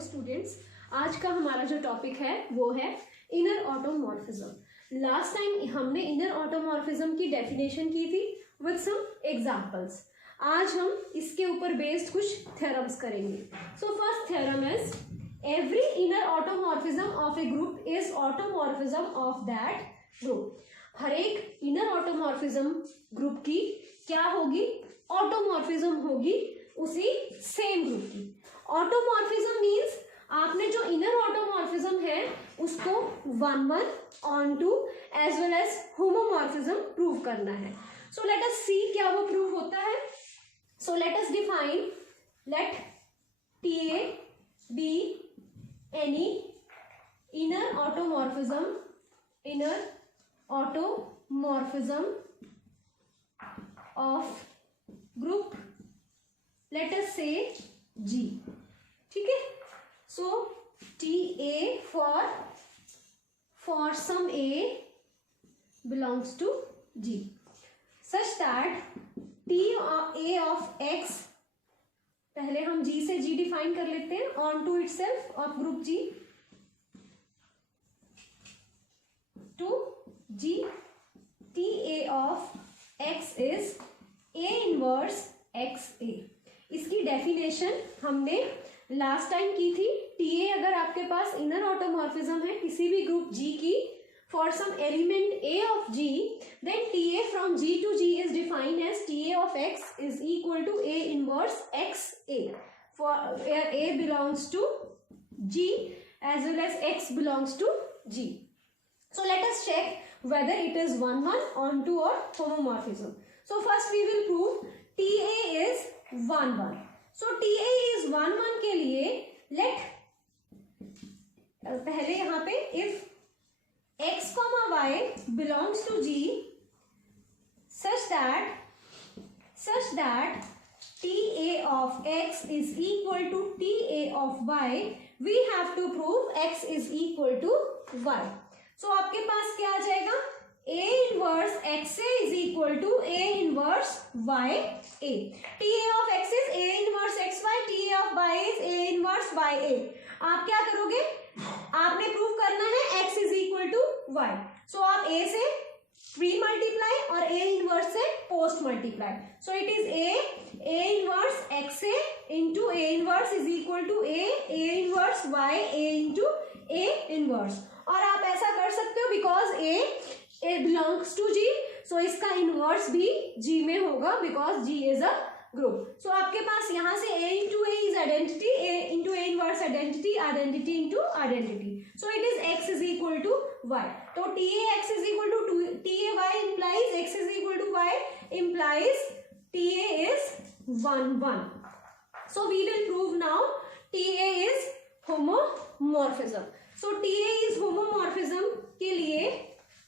Students, आज का हमारा जो टॉपिक है वो है इनर ऑटोमॉर्फिज्म। लास्ट टाइम हमने इनर ऑटोमॉर्फिज्म की डेफिनेशन की थी विद सम एग्जांपल्स। आज हम इसके ऊपर बेस्ड कुछ थ्योरम्स करेंगे। So first theorem is every inner automorphism of a group is automorphism of that group. हर एक इनर ऑटोमॉर्फिज्म ग्रुप की क्या होगी? ऑटोमॉर्फिज्म होगी उसी सेम ग्रुप की। ऑटोमॉर्फिज्म मीन्स आपने जो इनर ऑटोमॉर्फिज्म है उसको one one onto as well as homomorphism prove करना है। सो लेट अस सी क्या वो प्रूव होता है। So let us define let TA be any inner automorphism of group, let us say G। ठीक है, सो TA for some A belongs to G such that TA of X, पहले हम G से G define कर लेते हैं, onto itself of group G to G TA of X is A inverse XA। इसकी definition हमने last time की थी। TA अगर आपके पास इनर ऑटोमॉर्फिज्म है किसी भी ग्रुप G की for some element A of G, then TA from G to G is defined as TA of X is equal to A inverse XA, for where A belongs to G as well as X belongs to G. So let us check whether it is 1-1, on-to or homomorphism. So first we will prove TA is 1-1. So TA is 1-1 के लिए let पहले यहाँ पे if X, Y belongs to G such that TA of X is equal to TA of Y, we have to prove X is equal to Y. So आपके पास क्या आ जाएगा? A inverse XA is equal to A inverse YA. TA of X is A inverse XY, TA of Y is A inverse YA. आप क्या करोगे? आपने prove करना है X is equal to Y. So आप A से pre multiply और A inverse से post multiply. So it is A inverse XA into A inverse is equal to A inverse YA into A inverse. और आप ऐसा कर सकते हो because A belongs to G, so इसका इनवर्स भी G में होगा because G is a group. So आपके पास यहाँ से A into A is identity, A into A inverse identity, identity into identity. So it is X is equal to Y. तो TA X is equal to TA Y implies X is equal to Y implies TA is 1-1. So we will prove now TA is homomorphism. So TA is homomorphism के लिए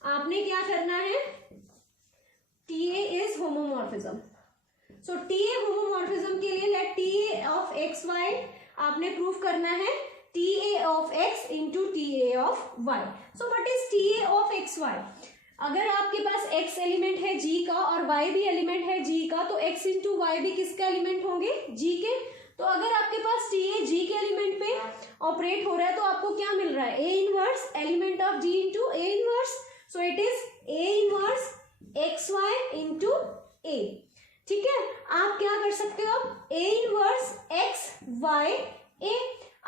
आपने क्या करना है? TA is homomorphism. So TA homomorphism के लिए let TA of XY आपने prove करना है TA of X into TA of Y. So what is TA of XY? अगर आपके पास X एलिमेंट है G का और Y भी एलिमेंट है G का, तो X into Y भी किसके एलिमेंट होंगे? G के। तो अगर आपके पास TA G के एलिमेंट पे ऑपरेट हो रहा है तो आपको क्या मिल रहा है? A inverse element of G into A inverse. So it is A inverse XY into A। ठीक है, आप क्या कर सकते हो? A inverse XY A।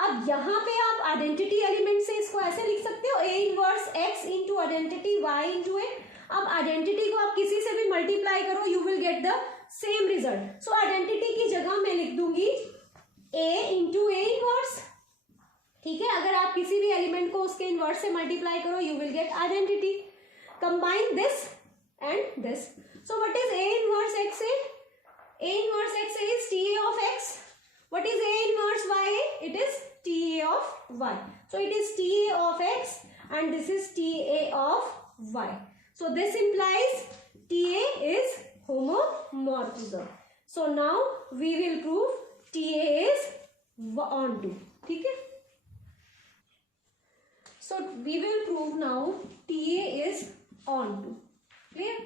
अब यहाँ पे आप आइडेंटिटी एलिमेंट से इसको ऐसे लिख सकते हो A inverse X into identity Y into A। अब आइडेंटिटी को आप किसी से भी मल्टीप्लाई करो, you will get the same result. So identity की जगह मैं लिख दूंगी A इंटू A इनवर्स। ठीक है, अगर आप किसी भी एलिमेंट को उसके इनवर्स से मल्टीप्लाई करो, you will get identity. Combine this and this. So what is A inverse XA? A inverse XA is TA of X. What is A inverse YA? It is TA of Y. So it is TA of X and this is TA of Y. So this implies TA is homomorphism. So now we will prove TA is onto. ठीक है? So we will prove now TA is onto. Clear?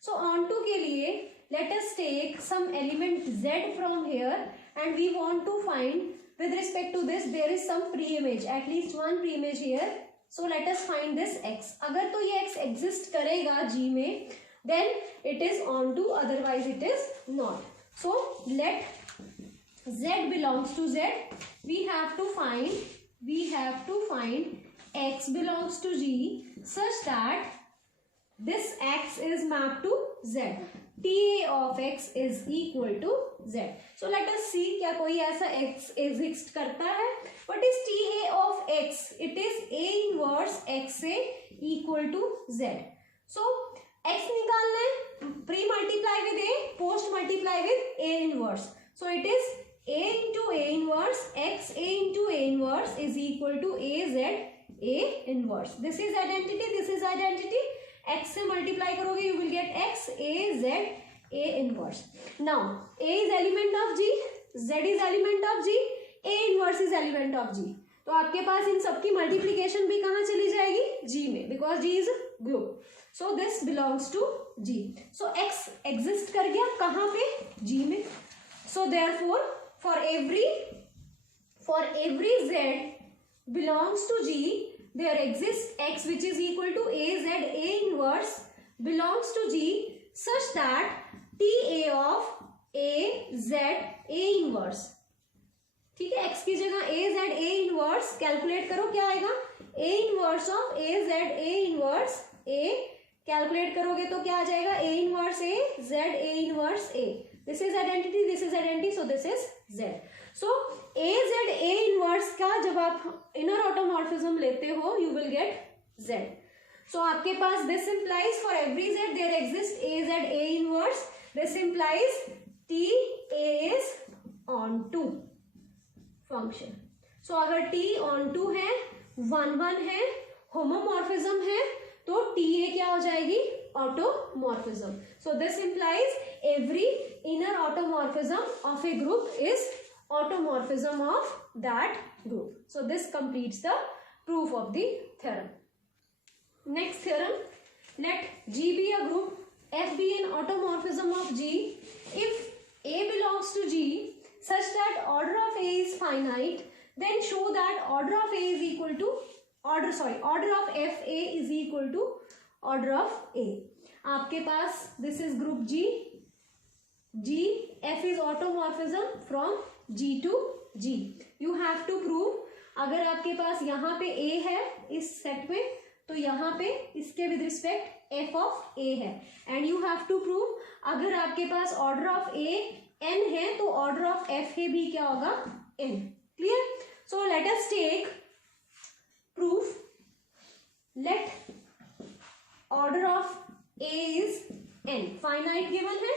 So onto के लिए let us take some element Z from here and we want to find with respect to this there is some pre-image, at least one pre-image here. So let us find this x. अगर तो ये x exist करेगा G में, then it is onto, otherwise it is not. So let z belongs to z. We have to find x belongs to G such that this x is mapped to z. TA of x is equal to z. So let us see क्या कोई ऐसा x exist करता है. What is TA of x? It is A inverse xa equal to z. So x निकालना है, pre multiply with A, post multiply with A inverse. So it is A into A inverse x A into A inverse is equal to AZ A inverse. This is identity, this is identity. X से multiply करोगे you will get x A Z A inverse. Now A is element of G, Z is element of G, A inverse is element of G. तो आपके पास इन सबकी multiplication भी कहाँ चली जाएगी? G में, because G is group. So this belongs to G. So x exist कर गया कहाँ पे? G में. So therefore for every Z belongs to G, there exists x which is equal to AZ A inverse belongs to G such that TA of AZ A inverse, ठीक है, x की जगह AZ A inverse calculate करो, क्या आएगा? A inverse of AZ A inverse A calculate करोगे तो क्या आ जाएगा? A inverse A Z A inverse A. This is identity, this is identity, so this is Z. So AZ A inverse का जब आप inner automorphism लेते हो you will get Z. So आपके पास this implies for every Z there exists AZ A inverse. This implies T A is onto function. So अगर T onto है, 1 है, homomorphism है, तो TA क्या हो जाएगी? Automorphism. So this implies every inner automorphism of a group is automorphism of that group. So this completes the proof of the theorem. Next theorem, let G be a group, F be an automorphism of G. If A belongs to G such that order of A is finite, then show that order of A is equal to order of FA is equal to order of A. आपके पास this is group G, F is automorphism from G to G. You have to prove, अगर आपके पास यहाँ पे A है इस set में, तो यहाँ पे इसके with respect F of A है, and you have to prove अगर आपके पास order of A n है तो order of F A भी क्या होगा? n. Clear? So let us take proof. Let order of A is n. Finite given है,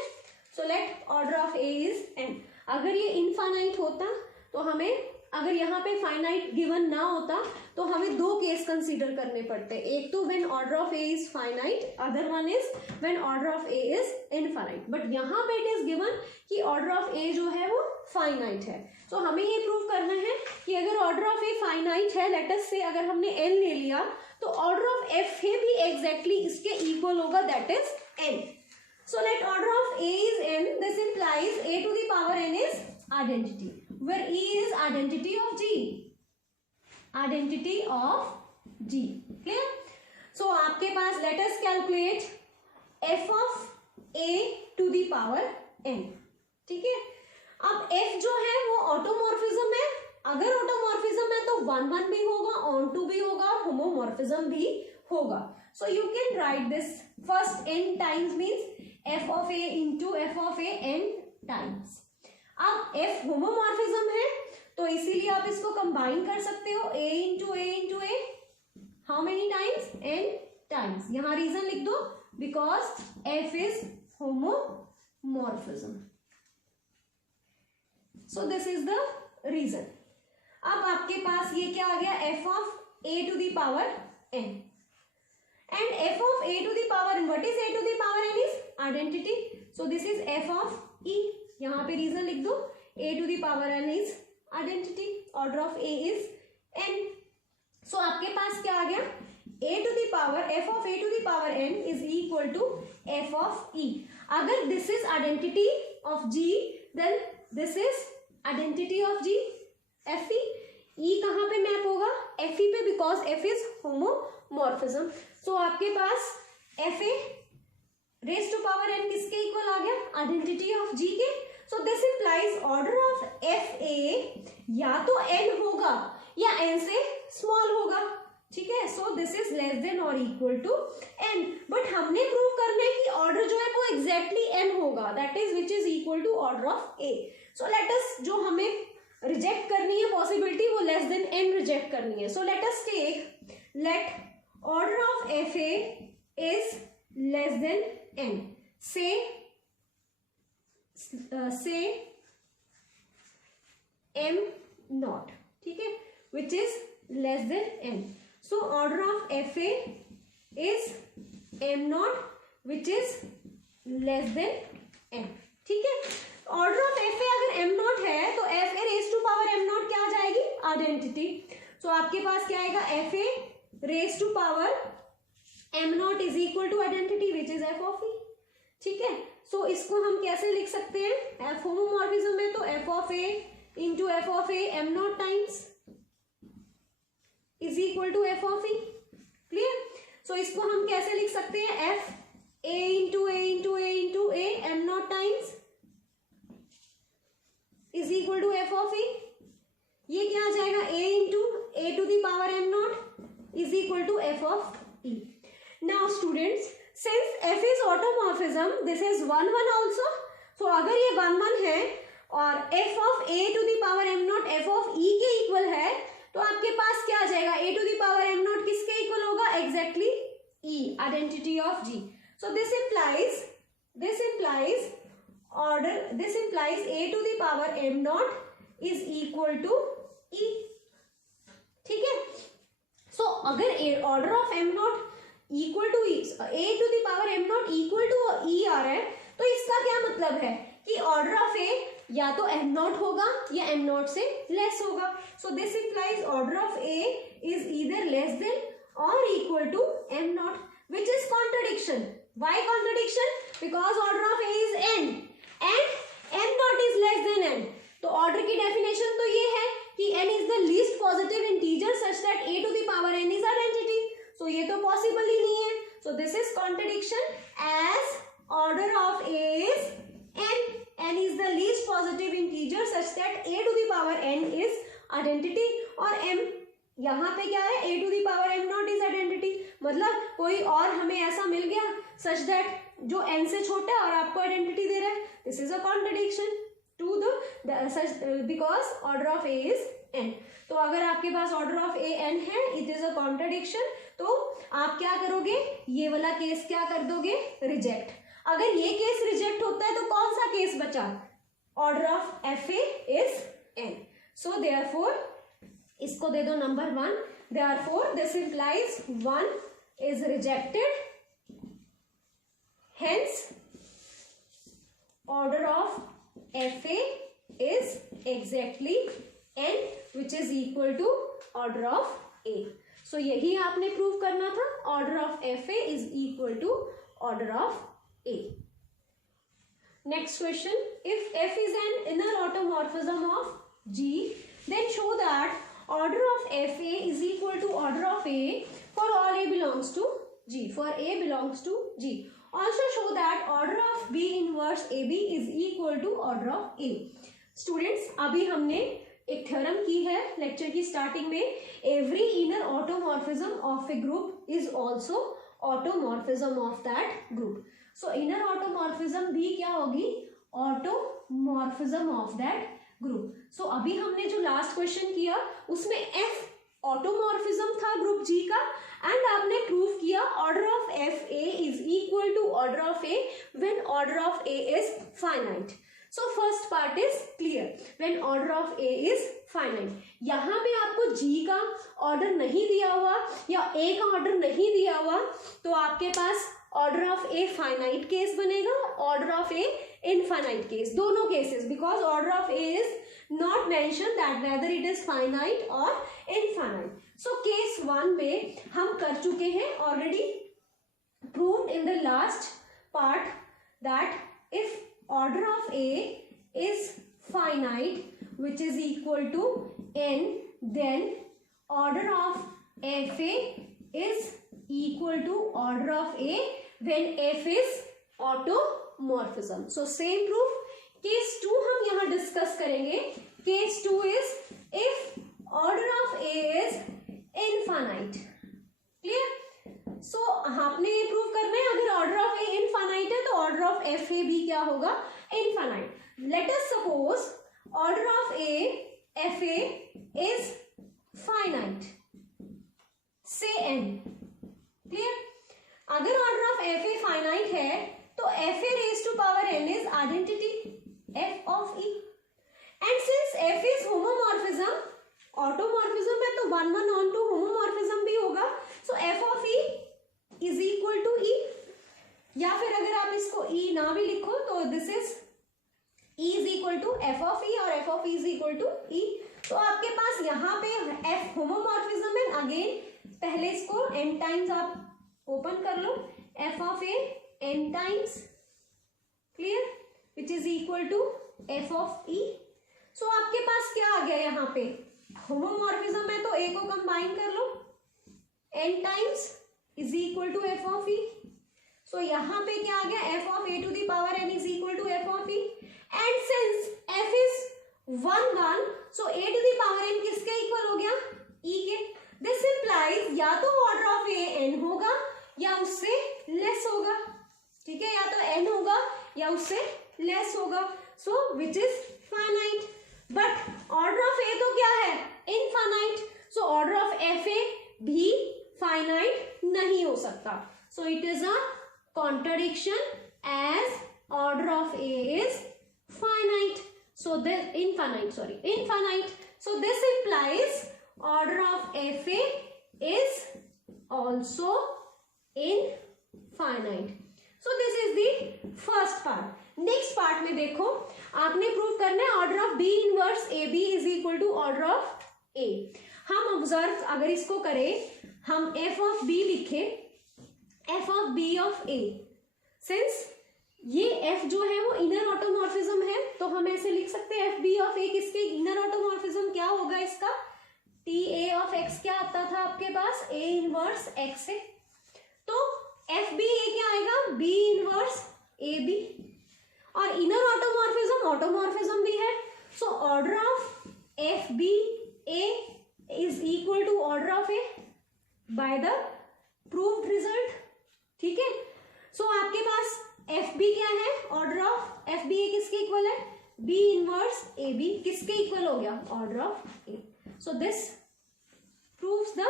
so let order of A is n. अगर ये infinite होता तो हमें, अगर यहाँ पे फाइनाइट गिवन ना होता तो हमें दो केस कंसीडर करने पड़ते. एक तो when order of a is finite, other one is when order of a is infinite. But यहाँ पे इट इज गिवन कि ऑर्डर ऑफ ए जो है वो फाइनाइट है. सो हमें ये प्रूव करना है कि अगर ऑर्डर ऑफ ए फाइनाइट है, लेट अस से अगर हमने एन ले लिया तो ऑर्डर ऑफ एफ ए भी एग्जैक्टली इसके इक्वल होगा, that is n. So let order of a is n, this implies a to the power n is identity, where E is identity of G. Identity of G. Clear? So आपके पास let us calculate f of A to the power n. ठीक है? अब f जो है वो automorphism है. अगर automorphism है तो 1 भी होगा, onto भी होगा और होमोमॉर्फिज्म भी होगा. So you can write this first n times means f of A into f of A n times. अब f होमोमॉर्फिज्म है तो इसीलिए आप इसको कंबाइन कर सकते हो, a into a into a. How many times? n times. यहां रीजन लिख दो, because f is homomorphism. So this is the reason. अब आपके पास ये क्या आ गया? f of a to the power n. And f of a to the power n, what is a to the power n? Is identity. So this is f of e. यहाँ पे reason लिख दो, a to the power n is identity, order of a is n. So आपके पास क्या आ गया? a to the power f of a to the power n is equal to f of e. अगर this is identity of g, then this is identity of g. Fe, E कहाँ पे map होगा? Fe पे, because F is homomorphism. So आपके पास Fa raise to power n किसके equal आ गया? आइडेंटिटी ऑफ G के. सो this implies order of Fa या तो n होगा या n से स्मॉल होगा. ठीक है, so this is less than और इक्वल टू n. बट हमने प्रूव करना है कि ऑर्डर जो है वो एग्जैक्टली n होगा, that is which is equal to order of A. So let us, जो हमें रिजेक्ट करनी है पॉसिबिलिटी, वो लेस देन n रिजेक्ट करनी है. So let us take, let order of Fa is less than n. say m naught. ठीक है, which is less than n. So order of Fa is m naught which is less than n. ठीक है, order of Fa अगर m naught है तो Fa raise to power m naught क्या आ जाएगी? Identity. सो आपके पास क्या आएगा? Fa raise to power m naught is equal to identity which is f of e. ठीक है, सो इसको हम कैसे लिख सकते हैं? f होमोमॉर्फिज्म में तो f of a into f of a m naught times is equal to f of e. Clear? So इसको हम कैसे लिख सकते हैं? f a into a into a into a m naught times is equal to f of e. ये क्या आ जाएगा? a into a to the power m naught is equal to f of e. Now students, since f is automorphism, this is 1 1 also. so अगर ये 1 1 है और f of a to the power m naught f of e के equal है, तो आपके पास क्या आ जाएगा? a to the power m naught किसके इक्वल होगा? Exactly e, identity of g. so this implies a to the power m naught is equal to e. ठीक है, so अगर order of m naught equal to e, a to the power m naught equal to e आ रहा है, तो इसका क्या मतलब है कि ऑर्डर ऑफ a या तो m naught होगा या m naught से लेस होगा. So this implies order of a is either less than और equal to m naught, which is contradiction. Why contradiction? Because order of a is n and m naught is less than n. तो order की definition तो ये है कि n is the least positive integer such that a to the power n is identity. So ये तो possible ही नहीं है. So this is contradiction as order of a is n is the least positive integer such that a to the power n is identity. और m यहाँ पे क्या है? a to the power m naught is identity. मतलब कोई और हमें ऐसा मिल गया सच दैट जो n से छोटा है और आपको आइडेंटिटी दे रहा है. This is a contradiction to the because order of a is n. तो अगर आपके पास ऑर्डर ऑफ a n है, इट इज अ कॉन्ट्रडिक्शन. तो आप क्या करोगे? ये वाला केस क्या कर दोगे? रिजेक्ट. अगर ये केस रिजेक्ट होता है तो कौन सा केस बचा? Order of Fa is n. So therefore इसको दे दो number 1. Therefore this implies 1 is rejected, hence order of Fa is exactly n which is equal to order of a. So यही आपने प्रूव करना था. Order of Fa is equal to order of a. Next question, if f is an inner automorphism of G, then show that order of Fa is equal to order of a for all a belongs to G. For a belongs to G. Also show that order of B inverse AB is equal to order of A. Students, अभी हमने एक theorem की है lecture की starting में. Every inner automorphism of a group is also automorphism of that group. So inner automorphism भी क्या होगी? Automorphism of that group. So अभी हमने जो लास्ट क्वेश्चन किया उसमें F ऑटोमॉर्फिज्म था ग्रुप G का, एंड आपने प्रूव किया order of Fa is equal to order of A when order of A is finite. So first part is clear. When order of A is finite. यहाँ पे आपको G का order नहीं दिया हुआ या A का ऑर्डर नहीं दिया हुआ, तो आपके पास order of A finite case बनेगा, order of A infinite case, दोनों cases, because order of A is not mention that whether it is finite और इनफाइनाइट. सो केस 1 में हम कर चुके हैं already, proved in the last part that if order of A is finite which is equal to n, then order of fa is equal to order of a when f is automorphism. So same proof. Case 2 हम यहाँ discuss करेंगे. केस 2 is if order of a is infinite. Clear? So आपने ये prove करना है अगर order of A infinite है तो ऑर्डर ऑफ एफ ए भी क्या होगा? Infinite. Let us suppose order of a f a is finite से एन. क्लियर? अगर order of f a finite है तो f a raise to power n is identity f of e. And since f is homomorphism, automorphism है तो 1:1 homomorphism भी होगा. So f of e is equal to e, या फिर अगर आप इसको ई ना भी लिखो तो this is e is equal to f of e और f of e is equal to e. तो आपके पास यहाँ पे एफ होमोमॉर्फिज्म है. अगेन पहले इसको एन टाइम्स आप ओपन कर लो. F of a n times, clear, which is equal to f of e. So आपके पास क्या आ गया यहाँ पे? होमोमॉर्फिज्म है तो ए को कंबाइन कर लो. N times is equal to f of e. So यहाँ पे क्या आ गया? F of a to the power n is equal to f of e. And since f is 1:1, so a to the power n किसके इक्वल हो गया? ई के. दिस इंप्लाइज या तो ऑर्डर ऑफ ए एन होगा या उससे लेस होगा. ठीक है, या तो एन होगा या उससे लेस होगा. So which is finite. But order of a तो क्या है? Infinite. So order of f a भी फाइनाइट नहीं हो सकता. So it is a contradiction as order of a is finite. So this infinite. So this implies order of fa is also infinite. So this is the first part. Next part में देखो, आपने prove करना है order of b inverse a b is equal to order of a. हम observe अगर इसको करें, हम एफ ऑफ बी लिखे, f of b of a. Since ये f जो है वो इनर ऑटोमॉर्फिज्म है तो हम ऐसे लिख सकते हैं एफ बी ऑफ ए. किसके इनर ऑटोमॉर्फिज्म क्या होगा इसका? टी ए ऑफ एक्स क्या आता था आपके पास? ए इनवर्स एक्स है. तो एफ बी ए क्या आएगा? B inverse a b. और इनर ऑटोमॉर्फिज्म भी है. So order of f b a is equal to order of a by the proved result. ठीक है. सो आपके पास एफ बी क्या है? Order of f b a किसके इक्वल है? B inverse a b. किसके इक्वल हो गया? Order of a. So this proves the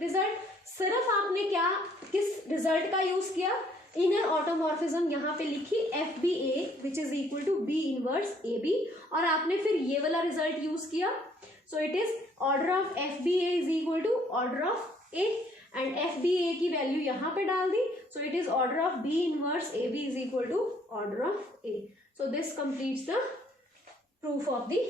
result. सिर्फ आपने क्या किस रिजल्ट का यूज किया? इनर ऑटोमॉर्फिज्म यहाँ पे लिखी f b a which is equal to b inverse a b, और आपने फिर ये वाला रिजल्ट यूज किया. So it is order of f b a is equal to order of a, and f b a की value यहाँ पे डाल दी. So it is order of B inverse AB is equal to order of A. So this completes the proof of the